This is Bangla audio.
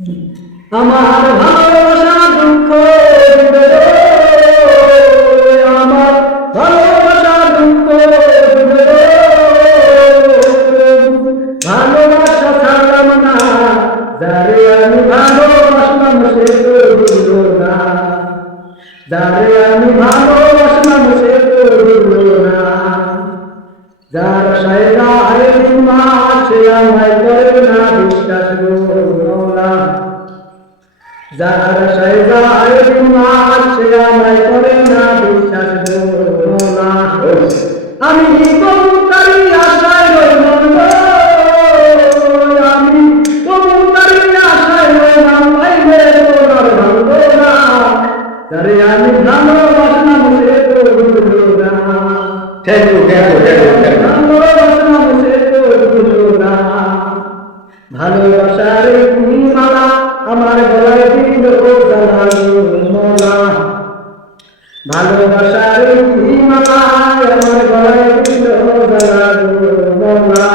আমার ভালোবাসা দুঃখ দিবে, আমার ভালোবাসা দুঃখ দিবে, ভালোবাসা ছাড়লাম না, যারে আমি ভালোবাসলাম সে তো দিল না, যারে আমি ভালোবাসলাম সে তো দিল না, যার সায়রা মা সে আমায় করে না বিশ্বাস গো মৌলা, যার সায়রা মা সে আমায় করে না বিশ্বাস গো মৌলা। আমি কবুতরি আশায় রইলাম গো, আমি কবুতরি আশায় রইলাম, আইলে তোর ভালো না, যারে আমি ভালোবাসলাম সে তো দিল না। Thank you, thank you, thank you, thank you. ভালোবাসার মালা আমার গলায় দিল মোলা, ভালোবাসার মালা আমার গলায় দিল মোলা।